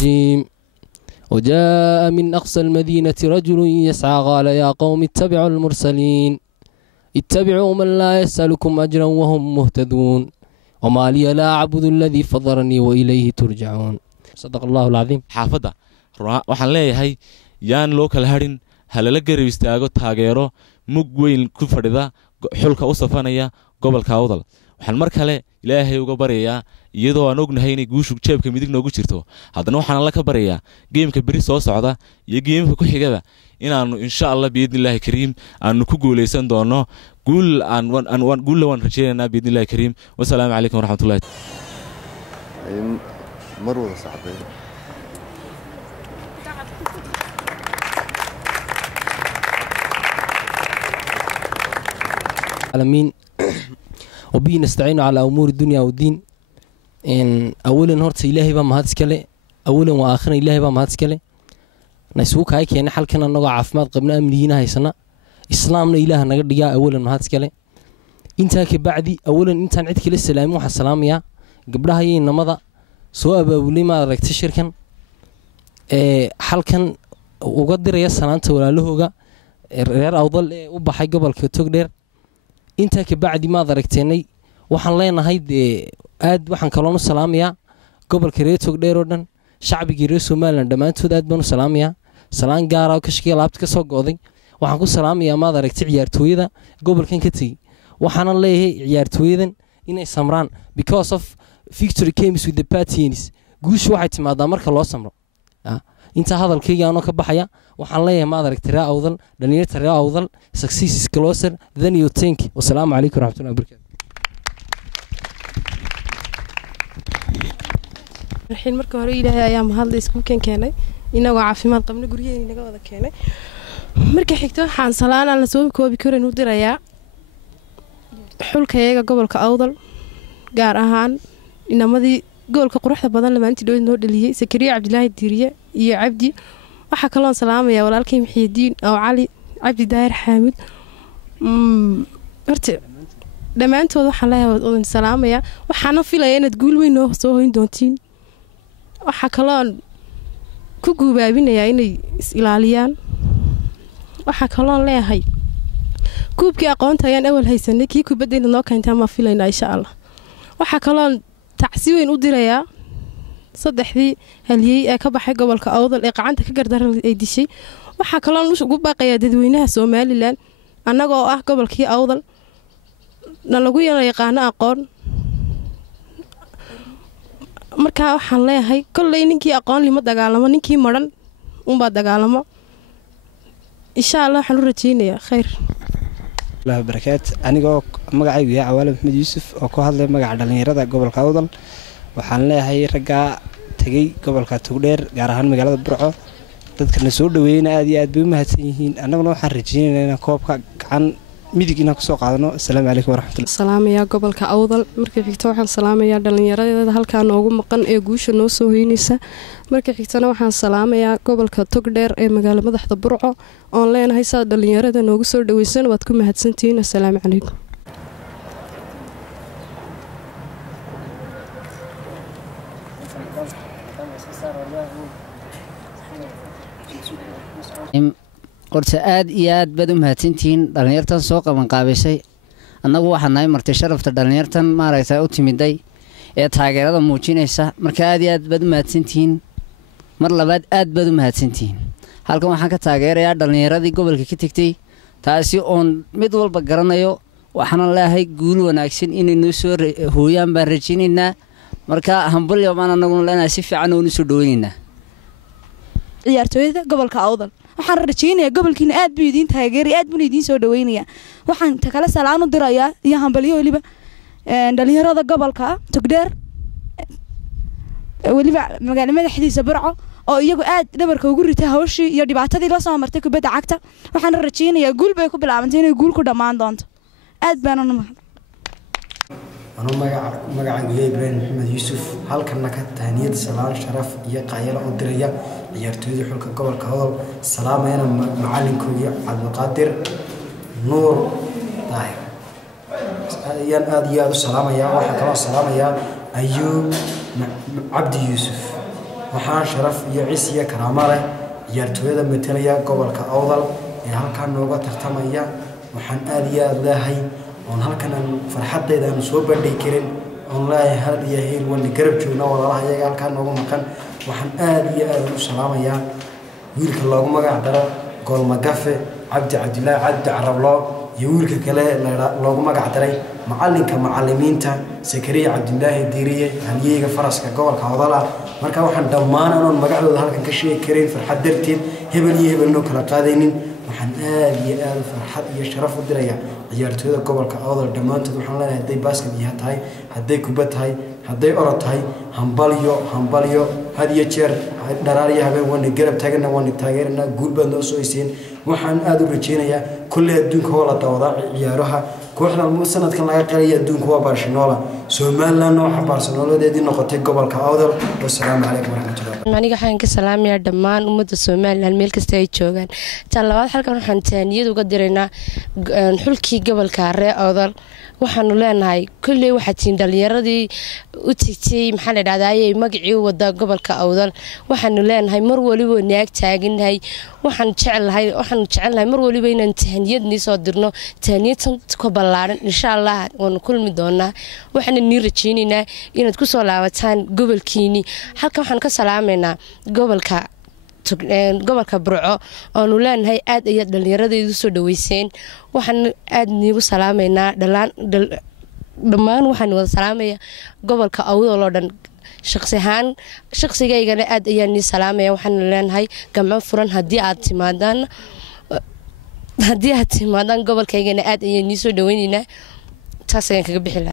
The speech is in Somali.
الرجيم وجاء من أقصى المدينة رجل يسعى قال يا قوم اتبعوا المرسلين اتبعوا من لا يسألكم أجرا وهم مهتدون وما لي لا أعبد الذي فضرني وإليه ترجعون صدق الله العظيم حافظة waxaan leeyahay yaan loo kala harin halala garab istaago taageero mug weyn ku fadhida xulka u safanaya gobolka Awdal waxaan mar kale ilaahay uga baryayaa iyadoo aan ognahay inay guushu jeebka midig noogu jirto haddana waxaan la ka baryayaa geemka bari soo socda iyo geemka ku xigaba inaanu insha Allah biidnillaahi kariim aanu ku guuleysan doono guul waan rajaynaynaa biidnillaahi kariim wassalaamu calaykum waraxmatullaahi marwada saxday العالمين وبه نستعين على أمور الدنيا والدين إن أولا هرت إلهي بام هذا سكله أولا وآخرا إلهي بام هذا سكله نسوق هاي كأن حال كنا نقع عفمات قبل أمرينا هاي سنة إسلامنا إله نقدر جاء أولا هذا سكله أنت كبعدي أولا أنت عندك السلام وحسلام يا قبلها هي النمضة سواء بولي ما ركت شركا حال كان وقدر يا سنة أنت ولا له جا غير أفضل وبحاجة قبل كتقدر inta ka bacdi ma aragteenay waxaan leenahay aad waxaan kaloon u salaamayaa gobolka Reetog dheer oo dhan shacbiga reer Soomaaliland dhamaantood aad baan u salaamayaa salaan gaar ah oo ka shaqeeya laabta ka soo go'day waxaan ku salaamayaa ma aragtay ciyaartooyada gobolkan ka tagay waxaan leeyahay ciyaartooyadan inay samraan because of victory comes with the parties guushu waxay timaadaa marka loo samro inta hadalkayga aan ka baxaya waxaan leeyahay ma aragtay raa awdal dhalinyarada raa awdal success is closer than you think wassalaamu calaykum waraxmatullaahi wabarakaatuh raxiin marka hore ilaahay ayaa mahad isku keenay inagoo caafimaad qabna gurigeena inaga wada keenay marka xigto waxaan salaan aan la soo koobi karin u dirayaa xulkayaga gobolka Awdal gaar ahaan inamadii gobolka quruxda badan lamaantii dhow noo dhaliyay Sakariya Cabdilaahi Diiriye iyo Cabdi waxa kale oo salaamaya walaalkay Mixiidiin oo Cali Cabdi Daahir Xaamid horta dhamaantood waxaan leeyahay salaamaya waxaan filayaa inaad guul weyn oo soo hoyn doontiin waxa kale oo ku guubaabinayaa inay is ilaaliyaan waxa kale oo leeyahay kuubkii aqoonta ayaan awal haysanay kii kubadayna noo keentay ma filaynaa insha Allah waxa kale oo tacsi weyn u dirayaa saddexdii haliyay ee ka baxay gobolka Awdal ee gacanta ka gardaran ay dishay waxa kale oo ugu baaqaya dadweynaha Soomaaliland annagoo ah gobolkii Awdal na lagu yaqaan aqoon marka waxaan leeyahay kulay ninkii aqoon lima dagaalamo ninkii maran uma dagaalamo insha Allah waxaan u rajaynayaa khayr الله بركات أنا مقعد ويا عوالم محمد يوسف أو هذا مقعد dhalinyarada gobolka Awdal waxaan leeyahay raga tagay gobolka Togdheer gaar ahaan magaalada Burco dadka soo dhaweeyna aad iyo aad bay u mahadsan yihiin anaguna waxaan rajaynaynaa koobka gacan midig inaan ku soo qaadano assalaamu calaykum waraxmatullahi salaamaya gobolka Awdal markii xigto waxaan salaamayaa dhalinyarada halkaan ugu maqan ee guusha noo soo hoynaysa markii xigtana waxaan salaamayaa gobolka Togdheer ee magaalada madaxda Burco oo leenahay saa dhalinyarada noogu soo dhaweysan waad ku mahadsantihiin assalaamu calaykum qorta aad iyo aad bad u mahadsantihiin dhalinyartan soo qaban qaabisay annagu waxaan nahay martay sharafta dhalinyartan maaragtay u timiday ee taageerada muujinaysa marka aad iyo aad bad u mahadsantihiin mar labaad aad bad u mahadsantihiin halkan waxaan ka taageerayaa dhalinyaradii gobolka ka tagtay taasi oon mid walba garanayo waxaan leeyahay guul wanaagsan inay noo soo hooyaan baan rajaynaynaa marka hambalyo baan anaguna leenahay si fiican oo soo dhaweynaynaa ciyaartooyada gobolka Awdal waxaan rajaynayaa gobolkiina aad buu idin taageeray aad buu idin soo dhaweynayaa waxaan kala salaan u dirayaa iyo hambalyo waliba dhalinyarada gobolka Togdheer waliba magaalada madaxdiisa Burco oo iyagu aad dhabarka ugu ritay hawshii iyo dhibaatadii la soo martay kubadda cagta waxaan rajaynayaa guul bay ku bilaabantay inay guul ku dhamaan doonto aad baan u mahad أنا مقعد إبراهيم محمد يوسف هل كنا كتانية سلام شرف يقايل أدرية يرتدي حلك قبل كهول سلام أنا معلم كوي عبد القادر نور طاهر يا السلام يا واحد كمان السلام يا أيوب عبد يوسف waxaan sharaf iyo cis iyo karaamo leh ciyaartooyada matalaya gobolka awdal ee halkan nooga tartamaya waxaan aad iyo aad leeyahay oon halkan farxadayda aan soo bandhigi karin oon leeyahay hal iyo heel wani garab joogna walaalaha iyaga halkan noogu maqan waxaan aad iyo aad u salaamayaa wiilka loogu magac daro gool magafe cabdilaahi cabdi carablo iyo wiilka kale loogu magac daray macalinka macallimiinta Sakariya Cabdilaahi Diiriye halyeeyga faraska gobolka Awdal marka waxaan dhammaan aan magacooda halkan ka sheegi karin farxad darteed hebel iyo hebel noo kala qaadaynin waxaan aad iyo aad farxad iyo sharaf u dirayaa ciyaartooyda gobolka Awdal dhamaantood waxaan leenahay haday basket tahay haday kubad tahay haday orod tahay hambalyo had iyo jeer dharaariya habeen wana garab taagana wana taageerna guul baan noo soo iseen waxaan aad u rajeynayaa kulli adduunka wala dawada ciyaaraha kooxda sanadkan laga qeeyay adduunka waa Barcelona Soomaaliland waxa Barcelonadeedii noqotay gobolka Awdal wassalaamu calaykum waraxmatullaahi aniga waxaan ka salaamayaa dhammaan ummadda Soomaaliland meel kasta ay joogaan tan labaad halkan waxaan taaniyad uga diraynaa xulkii gobolka reer Awdal waxaanu leenahay kulli waxa tiin dhalinyaradii u tigtay maxaa la dhahdaayay magacii wada gobolka Awdal waxaanu leenahay mar waliba naag taaganahay waxaan jecelnahay mar waliba inaan taaniyadni soo dirno taaniyad ka ballaaran insha Allah waan kulmi doonaa waxaan ni rajeynaynaa inaad ku soo laabataan gobolkiini halka waxaan ka salaameynaa gobolka Burco oo leenahay aad ay dhalinyaradaydu soo dhaweyseen waxaan aad niigu salaameynaa dhammaan waxaan wada salaamaya gobolka Awdal oo dhan shakhsigaygana aad ayaan ni salaamaya waxaan leenahay gacmo furan hadii aad timaadaan gobolkaygana aad ayaan ni soo dhaweynaynaa taas ayaan kaga bixi lahaa